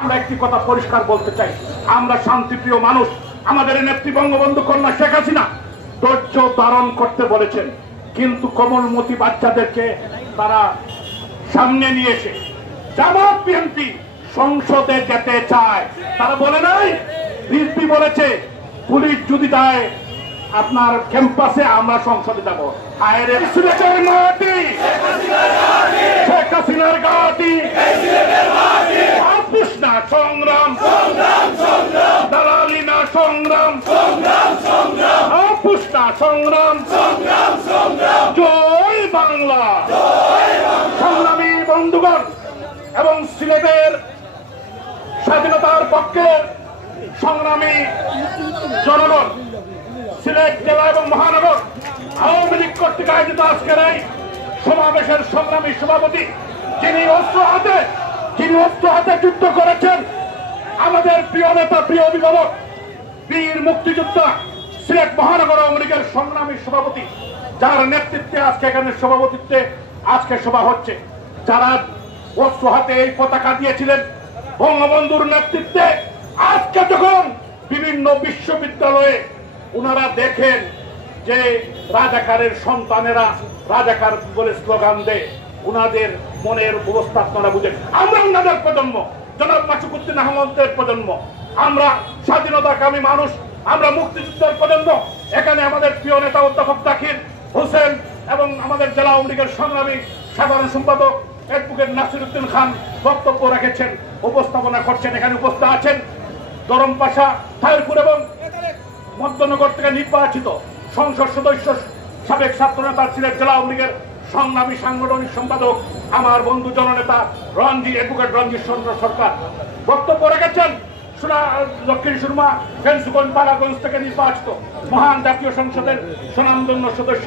আমরা একটি কথা পরিষ্কার বলতে চাই, আমরা শান্তিপ্রিয় মানুষ। আমাদের নেত্রী বঙ্গবন্ধু কন্যা শেখ হাসিনা ধৈর্য ধারণ করতে বলেছেন, কিন্তু কোমলমতি বাচ্চাদেরকে তারা সামনে নিয়ে এসে জামাত বিএনপি সংসদে যেতে চায়। তারা বলে নাই, রিজভী বলেছে পুলিশ যদি যায় আপনার ক্যাম্পাসে আমরা সংসদে যাব। আরে সিলেটের মাটি, শেখ হাসিনার ঘাঁটি, আপোষ না সংগ্রাম, দালালি না সংগ্রাম, আপোষ না সংগ্রাম, জয় বাংলা। সংগ্রামী বন্ধুগণ এবং সিলেটের স্বাধীনতার পক্ষের সংগ্রামী জনগণ, সিলেট জেলা এবং মহানগর আওয়ামী লীগ কর্তৃক আয়োজিত আজকের এই সমাবেশের সংগ্রামী সভাপতি, যিনি অস্ত্র হাতে যুদ্ধ করেছেন, আমাদের প্রিয় নেতা, প্রিয় অভিভাবক, বীর মুক্তিযোদ্ধা, সিলেট মহানগর আওয়ামী লীগের সংগ্রামী সভাপতি, যার নেতৃত্বে আজকে এখানে সভাপতিত্বে আজকে সভা হচ্ছে, যারা অস্ত্র হাতে এই পতাকা দিয়েছিলেন বঙ্গবন্ধুর নেতৃত্বে। আজকে যখন বিভিন্ন বিশ্ববিদ্যালয়ে ওনারা দেখেন যে রাজাকারের সন্তানেরা রাজাকার বলে স্লোগান দেয়, ওনাদের মনের অবস্থা আপনারা বুঝেন। আমরা ওনাদের প্রজন্ম, জনাব মাসুকুদ্দিন আহমদের প্রজন্ম, আমরা স্বাধীনতাকামী মানুষ, আমরা মুক্তিযুদ্ধের প্রজন্ম। এখানে আমাদের প্রিয় নেতা অধ্যাপক জাকির হোসেন এবং আমাদের জেলা আওয়ামী লীগের সংগ্রামী সাধারণ সম্পাদক অ্যাডভোকেট নাসিরউদ্দিন খান বক্তব্য রেখেছেন, উপস্থাপনা করছেন। এখানে উপস্থিত আছেন দরম পাশা, তাহিরপুর এবং মধ্যনগর থেকে নির্বাচিত সংসদ সদস্য, সাবেক ছাত্রনেতা, সিলেট জেলা আওয়ামী লীগের সংগ্রামী সাংগঠনিক সম্পাদক, আমার বন্ধু জননেতা অ্যাডভোকেট রঞ্জিত চন্দ্র সরকার বক্তব্য রেখেছেন। দক্ষিণ সুরমা, ফেন্সগঞ্জ, বালাগঞ্জ থেকে নির্বাচিত মহান জাতীয় সংসদের স্বনামধন্য সদস্য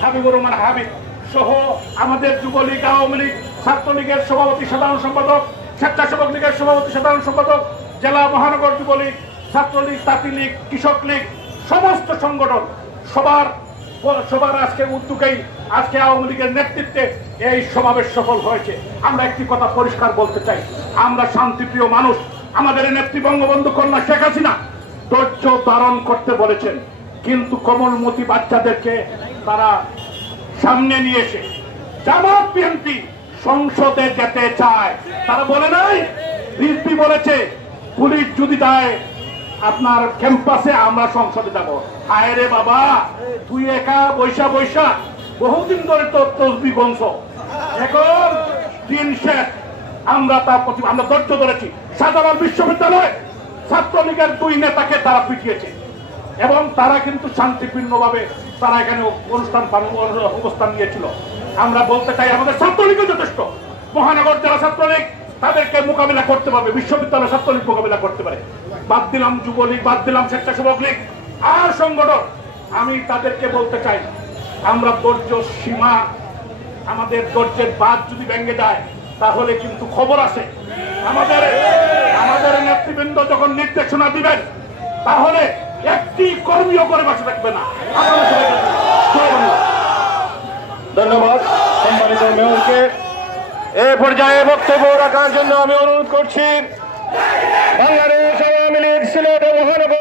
হাবিবুর রহমান হাবিব সহ আমাদের যুবলীগ, আওয়ামী লীগ, ছাত্রলীগের সভাপতি সাধারণ সম্পাদক, স্বেচ্ছাসেবক লীগের সভাপতি সাধারণ সম্পাদক, জেলা মহানগর যুবলীগ, ছাত্রলীগ, তাঁতি লীগ, কৃষক লীগ, সমস্ত সংগঠন সবার আজকে উদ্যোগেই আজকে আওয়ামী লীগের নেতৃত্বে এই সমাবেশ সফল হয়েছে। আমরা একটি কথা পরিষ্কার বলতে চাই, আমরা শান্তিপ্রিয় মানুষ। আমাদের নেত্রী বঙ্গবন্ধু কন্যা শেখ হাসিনা ধৈর্য ধারণ করতে বলেছেন, কিন্তু কোমলমতি বাচ্চাদেরকে তারা সামনে নিয়ে এসে জামাত বিএনপি সংসদে যেতে চায়। তারা বলে নাই, রিজভী বলেছে পুলিশ যদি যায় আপনার ক্যাম্পাসে আমরা সংসদে যাব। হায় রে বাবা, তুই একা বৈশা বহুদিন ধরে তোর তসবি বংশ, এখন দিন শেষ। আমরা তার প্রতি আমরা ধৈর্য ধরেছি। সাধারণ বিশ্ববিদ্যালয় ছাত্রলীগের 2 নেতাকে তারা পিটিয়েছে এবং তারা কিন্তু শান্তিপূর্ণভাবে তারা এখানে অবস্থান নিয়েছিল। আমরা বলতে চাই, আমাদের ছাত্রলীগও যথেষ্ট। মহানগর জেলা ছাত্রলীগ তাদেরকে মোকাবিলা করতে পারবে, বিশ্ববিদ্যালয় ছাত্রলীগ মোকাবিলা করতে পারে। বাদ দিলাম যুবলীগ, বাদ দিলাম স্বেচ্ছাসেবক লীগ আর সংগঠন। আমি তাদেরকে বলতে চাই, আমরা ধৈর্য সীমা, আমাদের ধৈর্যের বাদ যদি ভেঙে যায় তাহলে কিন্তু খবর আছে। আমাদের নেতৃবৃন্দ যখন নির্দেশনা দিবেন তাহলে একটি কর্মীও করে বসে থাকবে না। ধন্যবাদ সম্মানিত মেয়রকে। এ পর্যায়ে বক্তব্য রাখার জন্য আমি অনুরোধ করছি বাংলাদেশ আওয়ামী লীগ সিলেট মহানগর